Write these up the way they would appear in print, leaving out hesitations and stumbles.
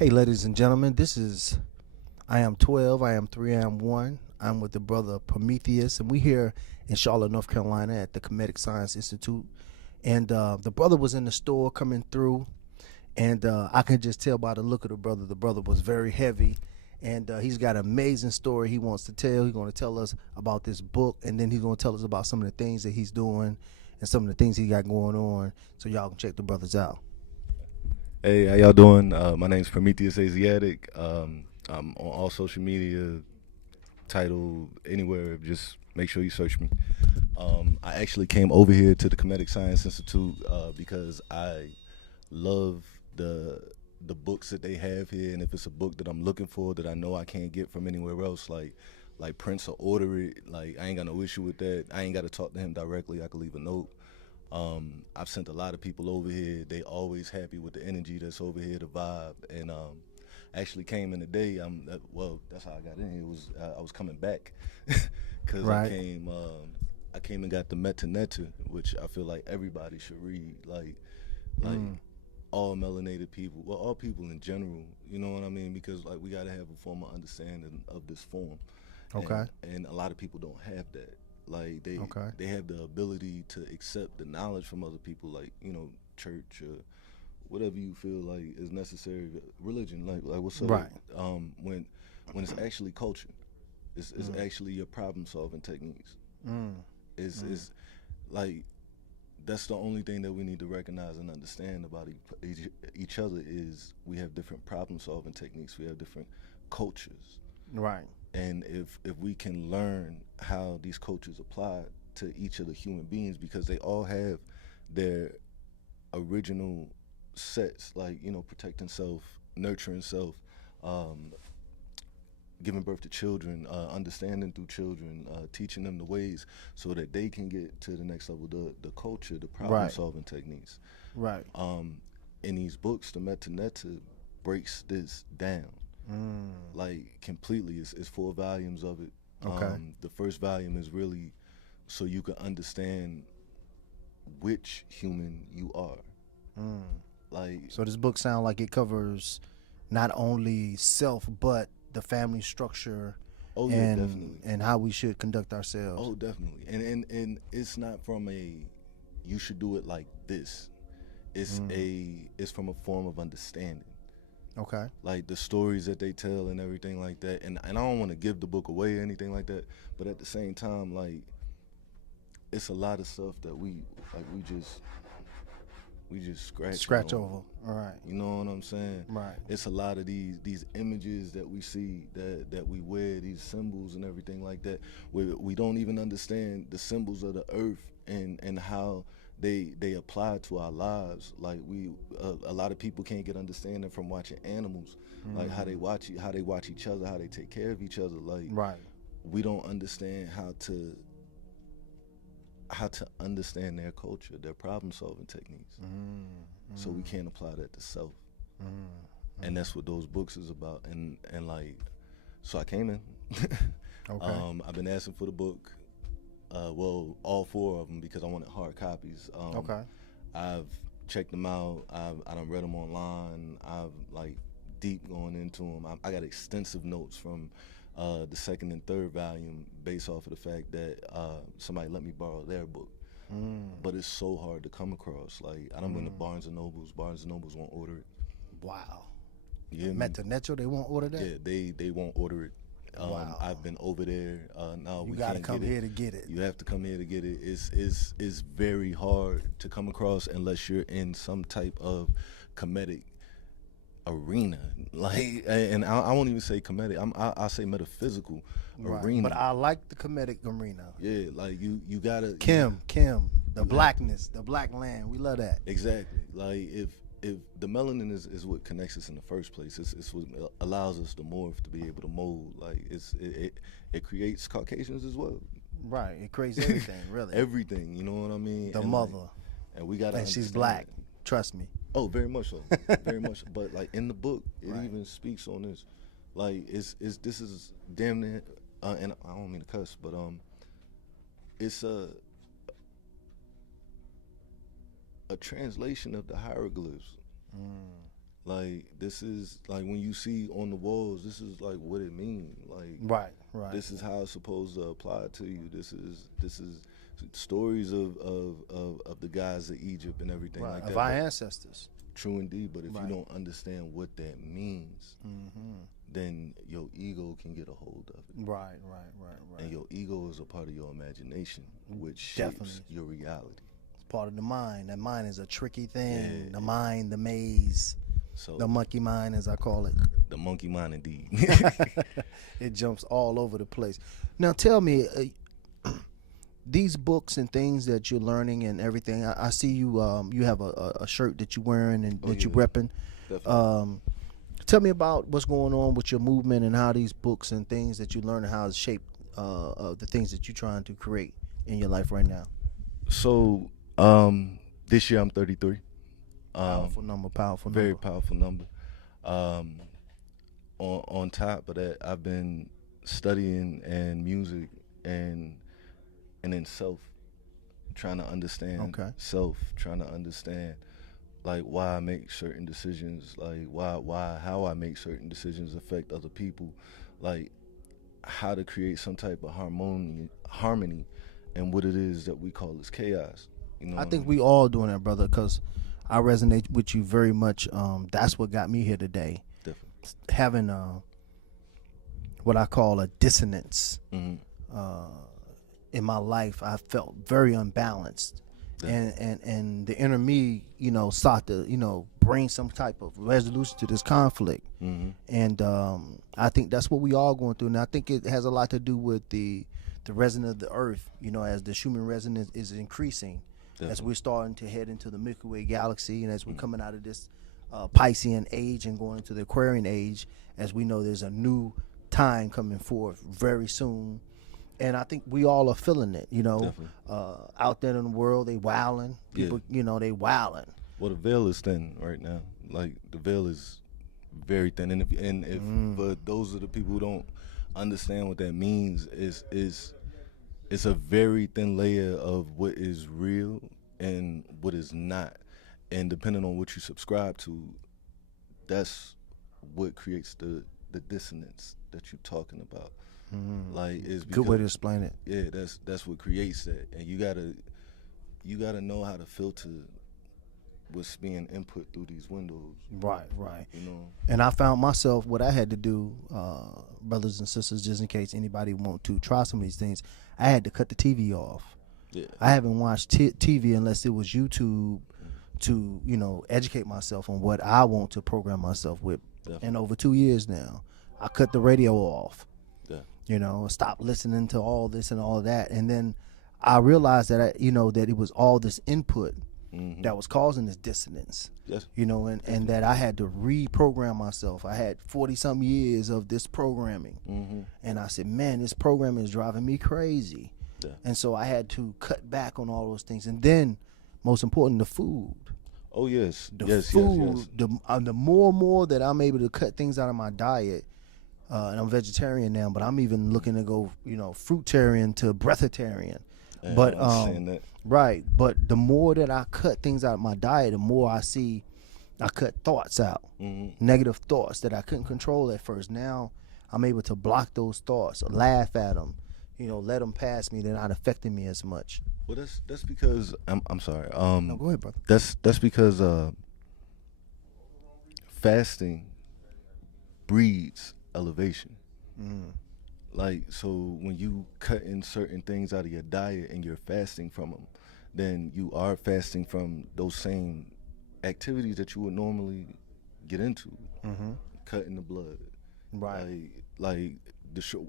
Hey, ladies and gentlemen, I am 12, I am 3, I am 1. I'm with the brother Prometheous, and we here in Charlotte, North Carolina at the Kemetic Science Institute. And the brother was in the store coming through, and I can just tell by the look of the brother. The brother was very heavy, and he's got an amazing story he wants to tell. He's going to tell us about this book, and then he's going to tell us about some of the things that he's doing and some of the things he got going on, so y'all can check the brothers out. Hey, how y'all doing? My name's Prometheous Aziatik. I'm on all social media, title anywhere. Just make sure you search me. I actually came over here to the Kemetic Science Institute because I love the books that they have here, and if it's a book that I'm looking for that I know I can't get from anywhere else, like Prince will order it. Like I ain't got no issue with that. I ain't got to talk to him directly. I could leave a note. I've sent a lot of people over here. They always happy with the energy that's over here, the vibe. And actually came in today. Well, that's how I got in here. I was coming back because Right. I came and got the Natur, which I feel like everybody should read. Like Mm. all melanated people, well, all people in general. You know what I mean? Because like we gotta have a form of understanding of this form, Okay. and a lot of people don't have that. Like Okay. they have the ability to accept the knowledge from other people, like church or whatever you feel like is necessary. Religion, like what's up? Right. When it's actually culture, it's Mm. actually your problem solving techniques. Mm. Mm. Is like that's the only thing that we need to recognize and understand about each other is we have different problem solving techniques. We have different cultures, Right. and if we can learn how these cultures apply to each of the human beings, because they all have their original sets, like protecting self, nurturing self, um, giving birth to children, understanding through children, teaching them the ways so that they can get to the next level, the culture, the problem Right. solving techniques. Right. um, in these books, the Metaneta breaks this down Mm. like completely. It's 4 volumes of it. Okay. The first volume is really so you can understand which human you are. Mm. Like, So this book sounds like it covers not only self but the family structure oh yeah, and definitely. and how we should conduct ourselves. Oh, definitely. And it's not from a you should do it like this. Mm. It's from a form of understanding. Okay. Like the stories that they tell and everything like that. And I don't want to give the book away or anything like that, but at the same time, like it's a lot of stuff that we just scratching Scratch on. over. All right. You know what I'm saying? Right. It's a lot of these images that we see that we wear, these symbols and everything like that. We don't even understand the symbols of the earth and how they apply to our lives. Like a lot of people can't get understanding from watching animals, like how they Mm. watch each other, how they take care of each other. Like Right. we don't understand how to understand their culture, their problem solving techniques. Mm. So we Mm. can't apply that to self. Mm. And Mm. that's what those books is about. And like, so I came in. Okay. I've been asking for the book. Well, all 4 of them because I wanted hard copies. Okay. I've checked them out. I done read them online. I've like deep going into them. I got extensive notes from the second and third volume based off of the fact that somebody let me borrow their book. Mm. But it's so hard to come across. Like I done went to Mm. Barnes and Nobles. Barnes and Nobles won't order it. Wow. You hear me? Meta Netro, they won't order that? Yeah, they won't order it. Wow. I've been over there. No, You we got to can't come get it. here to get it. You have to come here to get it. It's very hard to come across unless you're in some type of comedic arena. Like, and I won't even say comedic. I say metaphysical Right. But arena. I like the comedic arena. Yeah, like you gotta Kim, the you have to. blackness, the black land. We love that. Exactly. Like if the melanin is what connects us in the first place, it's what allows us to morph to be able to mold. Like it creates Caucasians as well. Right. It creates everything, really. Everything, you know what I mean? The And like, mother. and we gotta And she's understand black. that. Trust me. Oh, very much so, very much. But like in the book, it Right. even speaks on this. Like it's this is damn near, and I don't mean to cuss, but it's a translation of the hieroglyphs. Mm. Like this is like when you see on the walls, this is like what it means. Like Right. this is how it's supposed to apply to you. This is stories of the guys of Egypt and everything Right. like Of that. our But ancestors. true indeed. But if Right. you don't understand what that means, then your ego can get a hold of it. Right. And your ego is a part of your imagination, which shapes Definitely. your reality. It's part of the mind. That mind is a tricky thing. Yeah. The mind, the maze, So the monkey mind, as I call it. the monkey mind, indeed. It jumps all over the place. Now, tell me, these books and things that you're learning and everything. I see you. You have a shirt that you're wearing and that you're repping. Definitely. Tell me about what's going on with your movement and how these books and things that you learn and how it's shaped the things that you're trying to create in your life right now. So this year I'm 33. Powerful number. Very powerful number. On top of that, I've been studying and music and in self, trying to understand self, trying to understand like why I make certain decisions, like how I make certain decisions affect other people, like how to create some type of harmony, and what it is that we call as chaos. You know, I think we all doing that, brother, because I resonate with you very much. That's what got me here today. Definitely. Having what I call a dissonance in my life, I felt very unbalanced. And the inner me, sought to, bring some type of resolution to this conflict. And I think that's what we all going through. And I think it has a lot to do with the resonance of the earth, as the human resonance is increasing. Definitely. As we're starting to head into the Milky Way galaxy, and as we're coming out of this Piscean age and going into the Aquarian age, as we know there's a new time coming forth very soon. And I think we all are feeling it, out there in the world, they wilding. People, they wilding. Well, the veil is thin right now. Like, the veil is very thin. And but those are the people who don't understand what that means, it's a very thin layer of what is real and what is not. And depending on what you subscribe to, that's what creates the dissonance that you're talking about. Like, it's because, good way to explain it. Yeah, that's what creates that, and you gotta know how to filter what's being input through these windows. Right. And I found myself, what I had to do, brothers and sisters, just in case anybody want to try some of these things, I had to cut the TV off. Yeah. I haven't watched TV unless it was YouTube to educate myself on what I want to program myself with. Definitely. And over 2 years now, I cut the radio off. Stop listening to all this and all that, and then I realized that that it was all this input that was causing this dissonance. Yes. And that I had to reprogram myself. I had 40-some years of this programming, and I said, man, this programming is driving me crazy. Yeah. And so I had to cut back on all those things, and then, most important, the food. Oh yes, the food. Yes. The more and more that I'm able to cut things out of my diet. And I'm vegetarian now, but I'm even looking to go, fruitarian to breatharian. Yeah, but that. Right. But the more that I cut things out of my diet, the more I see I cut thoughts out, negative thoughts that I couldn't control at first. Now I'm able to block those thoughts, laugh at them, let them pass me. They're not affecting me as much. Well, that's because I'm sorry. No, go ahead, brother. That's because fasting breeds elevation. Like, so when you cutting certain things out of your diet and you're fasting from them, then you are fasting from those same activities that you would normally get into. Cutting the blood, right? Like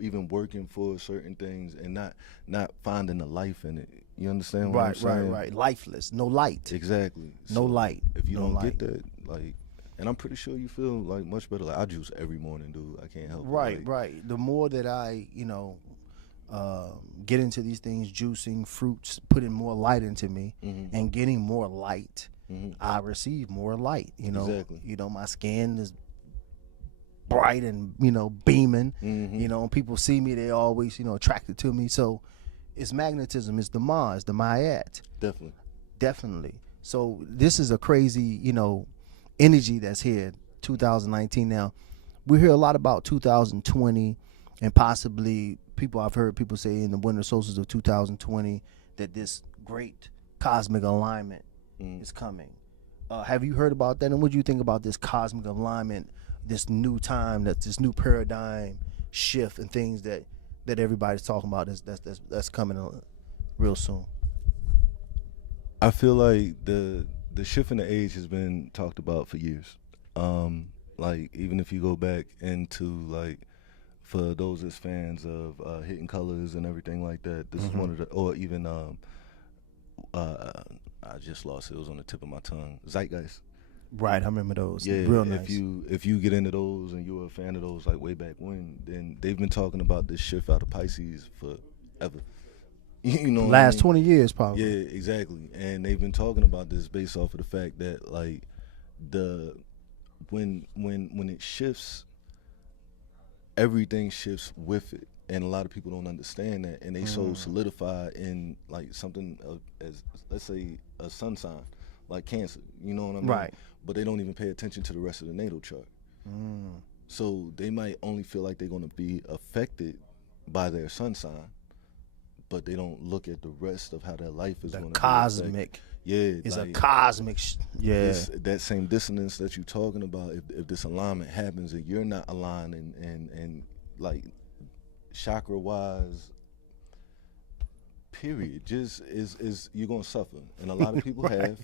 even working for certain things and not finding the life in it. You understand what I'm saying? Right. Lifeless, no light. Exactly. No light. If you don't get that, like. And I'm pretty sure you feel like much better. Like, I juice every morning, dude. I can't help it. Right. The more that I, get into these things, juicing, fruits, putting more light into me, and getting more light, I receive more light. Exactly. My skin is bright and beaming. And people see me, they always attracted to me. So it's magnetism. It's the Ma. It's the Mayat. Definitely. So this is a crazy energy that's here, 2019 now. We hear a lot about 2020 and possibly I've heard people say in the winter solstice of 2020 that this great cosmic alignment is coming. Have you heard about that? And what do you think about this cosmic alignment, this new time, this new paradigm shift and things that everybody's talking about that's coming real soon? I feel like the shift in the age has been talked about for years. Like even if you go back into like for those that's fans of Hidden Colors and everything like that, this is one of the, or even I just lost it. It was on the tip of my tongue. Zeitgeist. Right, I remember those. Yeah, real nice. If you get into those and you were a fan of those like way back when, then they've been talking about this shift out of Pisces forever. You know, last 20 years probably. Yeah, exactly. And they've been talking about this based off of the fact that like when it shifts, everything shifts with it, and a lot of people don't understand that, and they so solidified in like something as let's say a sun sign like Cancer, you know what I mean? Right. But they don't even pay attention to the rest of the natal chart. So they might only feel like they're going to be affected by their sun sign, but they don't look at the rest of how their life is going to be cosmic. Yeah, it's like, a cosmic. That same dissonance that you're talking about. If this alignment happens and you're not aligned and like chakra wise, period, just is you're gonna suffer, and a lot of people right. have.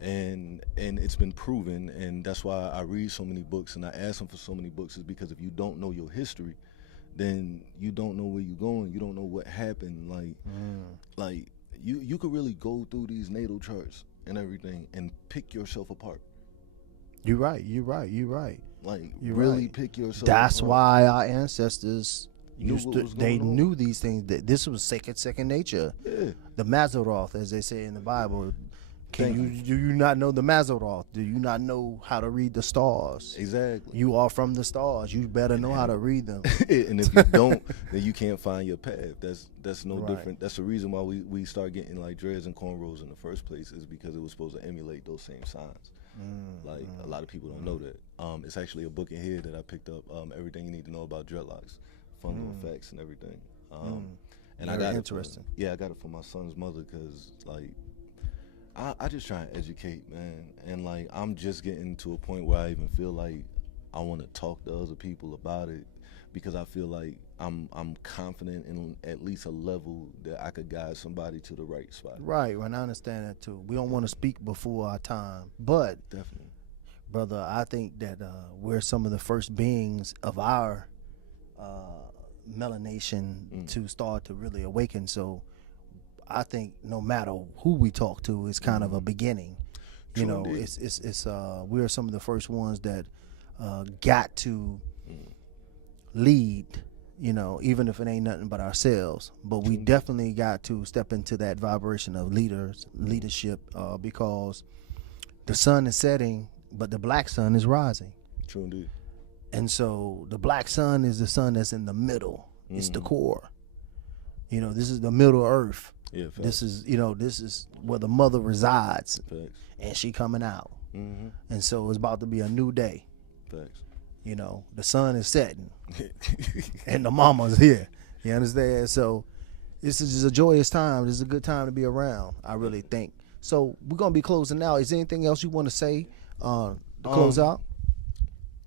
And it's been proven, and that's why I read so many books and I ask them for so many books, is because if you don't know your history, then you don't know where you're going. You don't know what happened. Like you could really go through these natal charts and everything and pick yourself apart. You're right. Like you're really right. pick yourself That's apart. why our ancestors they knew these things, that this was second nature. Yeah. The Mazzaroth, as they say in the Bible. Do you not know the Mazzaroth? Do you not know how to read the stars? Exactly. You are from the stars. You better know how to read them. And if you don't, then you can't find your path. That's no Right. different. That's the reason why we start getting like dreads and cornrows in the first place, is because it was supposed to emulate those same signs. Like a lot of people don't know that. It's actually a book in here that I picked up. Everything you need to know about dreadlocks, fungal effects, and everything. And Very I got interesting. I got it for my son's mother, because like I just try and educate, man, and like I'm just getting to a point where I even feel like I want to talk to other people about it, because I feel like I'm confident in at least a level that I could guide somebody to the right spot. Right, and I understand that too. We don't want to speak before our time, but Definitely, brother, I think that we're some of the first beings of our melanation to start to really awaken. So I think no matter who we talk to, it's kind of a beginning. You know, indeed. it's we're some of the first ones that got to lead. You know, even if it ain't nothing but ourselves, but we definitely got to step into that vibration of leadership, because the sun is setting, but the black sun is rising. True indeed. And so the black sun is the sun that's in the middle. It's the core. You know, this is the middle earth. Yeah, facts. This is where the mother resides, Facts. and she coming out. Mm-hmm. And so it's about to be a new day. Facts. You know, the sun is setting, and the mama's here. You understand? So this is just a joyous time. This is a good time to be around, I really think. So we're gonna be closing out. Is there anything else you want to say to close out?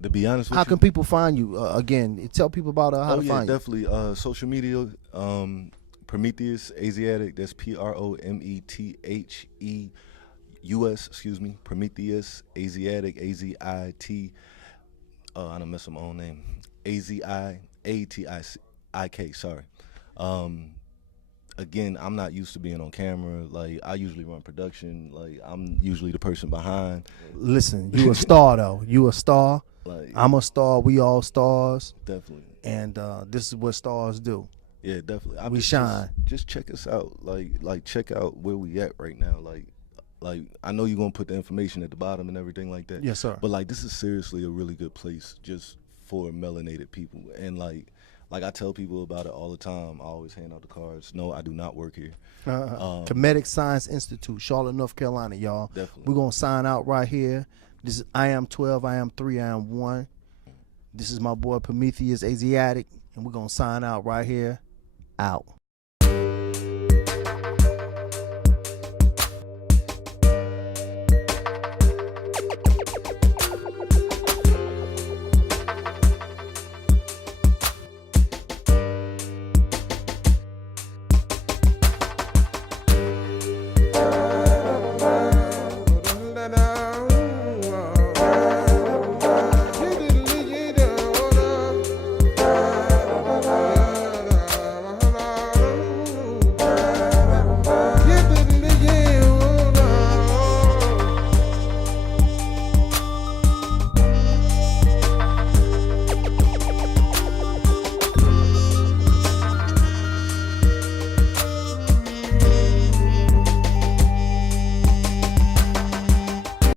To be honest with How you, can people find you? Again, tell people about how to find you. definitely. Social media, Prometheous Aziatik. That's PROMETHEUS. Excuse me, Prometheous Aziatik. AZIT. I done messed up my own name. AZIATIK. Sorry. Again, I'm not used to being on camera. Like, I usually run production. Like, I'm usually the person behind. Listen, you a star though. You a star. Like, I'm a star. We all stars. definitely. And this is what stars do. Yeah, definitely. We shine. Just check us out. Like check out where we at right now. Like I know you're gonna put the information at the bottom and everything like that. Yes, sir. But like, this is seriously a really good place just for melanated people. And like I tell people about it all the time. I always hand out the cards. No, I do not work here. Kemetic Science Institute, Charlotte, North Carolina, y'all. Definitely. We're gonna sign out right here. This is I am 12, I am 3, I am 1. This is my boy Prometheous Aziatik, and we're gonna sign out right here. Out.